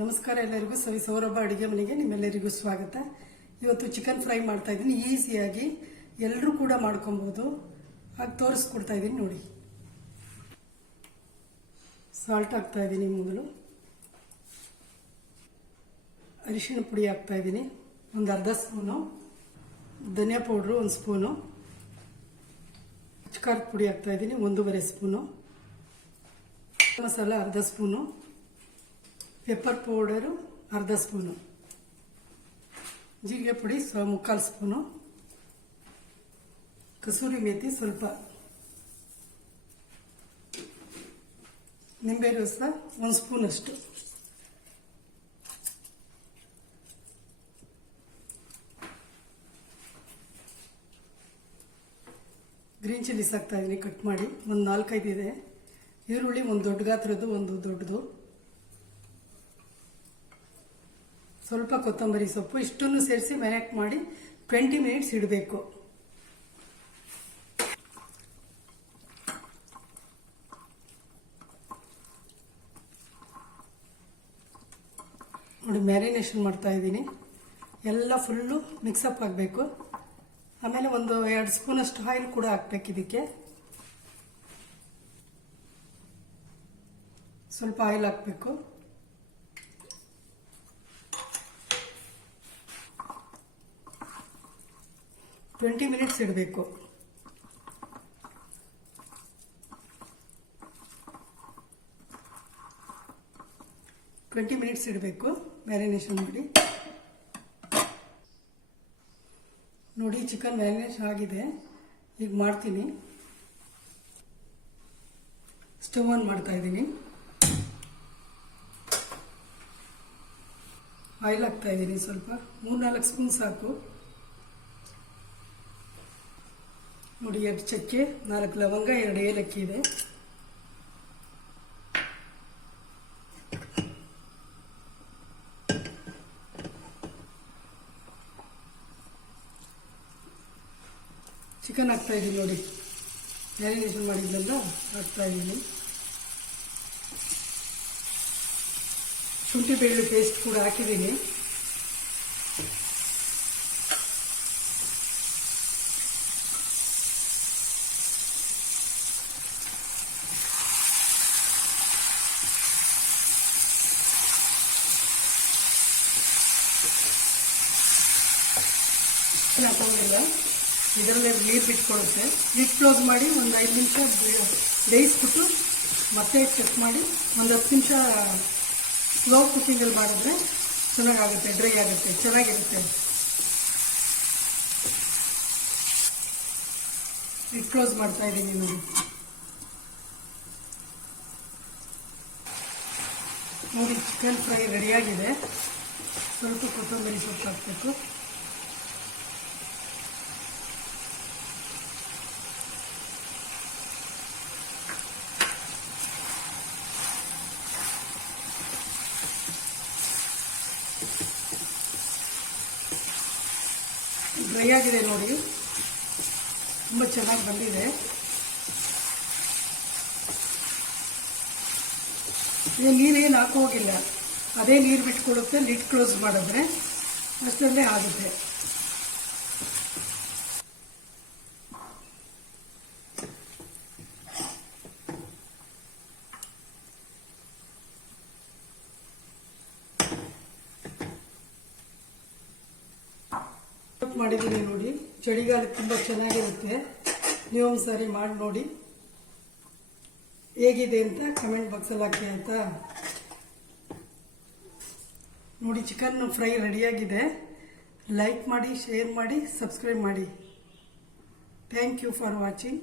ನಮಸ್ಕಾರ ಎಲ್ಲರಿಗೂ ಸೌರಭ ಅಡುಗೆ ಮನೆಗೆ ನಿಮ್ಮೆಲ್ಲರಿಗೂ ಸ್ವಾಗತ. ಇವತ್ತು ಚಿಕನ್ ಫ್ರೈ ಮಾಡ್ತಾ ಇದ್ದೀನಿ. ಈಸಿಯಾಗಿ ಎಲ್ಲರೂ ಕೂಡ ಮಾಡ್ಕೊಬಹುದು. ಹಾಗೆ ತೋರಿಸ್ಕೊಡ್ತಾ ಇದ್ದೀನಿ ನೋಡಿ. ಸಾಲ್ಟ್ ಹಾಕ್ತಾ ಇದ್ದೀನಿ. ಮೊದಲು ಅರಿಶಿಣ ಪುಡಿ ಹಾಕ್ತಾ ಇದ್ದೀನಿ, ಒಂದು ಅರ್ಧ ಸ್ಪೂನು. ಧನಿಯಾ ಪೌಡ್ರು 1 ಸ್ಪೂನು. ಖಾರದ ಪುಡಿ ಹಾಕ್ತಾ ಇದ್ದೀನಿ 1.5 ಸ್ಪೂನು. ಮಸಾಲ ಅರ್ಧ ಸ್ಪೂನು. ಪೆಪ್ಪರ್ ಪೌಡರು ಅರ್ಧ ಸ್ಪೂನು. ಜೀರಿಗೆ ಪುಡಿ 1/4 ಸ್ಪೂನು. ಕಸೂರಿ ಮೇಥಿ ಸ್ವಲ್ಪ. ನಿಂಬೆ ರಸ 1 ಸ್ಪೂನ್ ಅಷ್ಟು. ಗ್ರೀನ್ ಚಿಲ್ಲೀಸ್ ಹಾಕ್ತಾ ಇದ್ದೀನಿ ಕಟ್ ಮಾಡಿ, ಒಂದು 4-5 ಇದೆ. ಈರುಳ್ಳಿ ಒಂದು ದೊಡ್ಡ ಗಾತ್ರದ್ದು, ಒಂದು ದೊಡ್ಡದು. ಸ್ವಲ್ಪ ಕೊತ್ತಂಬರಿ ಸೊಪ್ಪು. ಇಷ್ಟನ್ನು ಸೇರಿಸಿ ಮ್ಯಾರಿನೇಟ್ ಮಾಡಿ 20 ಮಿನಿಟ್ಸ್ ಇಡಬೇಕು. ನೋಡಿ, ಮ್ಯಾರಿನೇಷನ್ ಮಾಡ್ತಾ ಇದ್ದೀನಿ. ಎಲ್ಲ ಫುಲ್ಲು ಮಿಕ್ಸಪ್ ಆಗಬೇಕು. ಆಮೇಲೆ ಒಂದು 2 ಸ್ಪೂನ್ ಅಷ್ಟು ಆಯಿಲ್ ಕೂಡ ಹಾಕ್ಬೇಕು. ಇದಕ್ಕೆ ಸ್ವಲ್ಪ ಆಯಿಲ್ ಹಾಕಬೇಕು. ಟ್ವೆಂಟಿ ಮಿನಿಟ್ಸ್ ಇಡಬೇಕು. ಮ್ಯಾರಿನೇಷನ್ ಮಾಡಿ. ನೋಡಿ, ಚಿಕನ್ ಮ್ಯಾರಿನೇಷನ್ ಆಗಿದೆ. ಈಗ ಮಾಡ್ತೀನಿ. ಸ್ಟವ್ ಆನ್ ಮಾಡ್ತಾ ಇದ್ದೀನಿ. ಆಯಿಲ್ ಹಾಕ್ತಾ ಇದ್ದೀನಿ ಸ್ವಲ್ಪ, 3-4 ಸ್ಪೂನ್ ಸಾಕು. ನೋಡಿ, 2 ಚಕ್ಕೆ, 4 ಲವಂಗ, 2 ಏಲಕ್ಕಿ ಇದೆ. ಚಿಕನ್ ಹಾಕ್ತಾ ಇದ್ದೀನಿ. ನೋಡಿ, ಮ್ಯಾರಿನೇಷನ್ ಮಾಡಿದ್ದೆಲ್ಲ ಹಾಕ್ತಾ ಇದ್ದೀನಿ. ಶುಂಠಿ ಬೆಳ್ಳುಳ್ಳಿ ಪೇಸ್ಟ್ ಕೂಡ ಹಾಕಿದ್ದೀನಿ. ಹಾಕೊಂಡಿಲ್ಲ, ಇದರಲ್ಲೇ ನೀರು ಬಿಟ್ಕೊಳುತ್ತೆ. ಲಿಡ್ ಕ್ಲೋಸ್ ಮಾಡಿ ಒಂದು 5 ನಿಮಿಷ ಬೇಯಿಸ್ಬಿಟ್ಟು ಮತ್ತೆ ಚೆಕ್ ಮಾಡಿ ಒಂದು 10 ನಿಮಿಷ ಸ್ಲೋ ಕುಕ್ಕಿಂಗಲ್ಲಿ ಮಾಡಿದ್ರೆ ಚೆನ್ನಾಗಾಗುತ್ತೆ, ಡ್ರೈ ಆಗುತ್ತೆ, ಚೆನ್ನಾಗಿರುತ್ತೆ. ಲಿಡ್ ಕ್ಲೋಸ್ ಮಾಡ್ತಾ ಇದ್ದೀನಿ. ನೋಡಿ, ಚಿಕನ್ ಫ್ರೈ ರೆಡಿಯಾಗಿದೆ. ಸ್ವಲ್ಪ ಕೊತ್ತಂಬರಿ ಸೊಪ್ಪು ಹಾಕಬೇಕು. ಡ್ರೈ ಆಗಿದೆ ನೋಡಿ, ತುಂಬ ಚೆನ್ನಾಗಿ ಬಂದಿದೆ. ನೀರೇನು ಹಾಕೋ ಹೋಗಿಲ್ಲ, ಅದೇ ನೀರು ಬಿಟ್ಕೊಡುತ್ತೆ. ಲಿಡ್ ಕ್ಲೋಸ್ ಮಾಡಿದ್ರೆ ಅಷ್ಟರಲ್ಲೇ ಆಗುತ್ತೆ. ಮಾಡಿದ್ದೀನಿ ನೋಡಿ. ಚಳಿಗಾಲಕ್ಕೆ ತುಂಬ ಚೆನ್ನಾಗಿರುತ್ತೆ. ನೀವು ಒಂದ್ಸರಿ ಮಾಡಿ ನೋಡಿ. ಹೇಗಿದೆ ಅಂತ ಕಮೆಂಟ್ ಬಾಕ್ಸಲ್ಲಿ ಹಾಕಿ ಆಯ್ತಾ. ನೋಡಿ, ಚಿಕನ್ ಫ್ರೈ ರೆಡಿಯಾಗಿದೆ. ಲೈಕ್ ಮಾಡಿ, ಶೇರ್ ಮಾಡಿ, ಸಬ್ಸ್ಕ್ರೈಬ್ ಮಾಡಿ. Thank you for watching.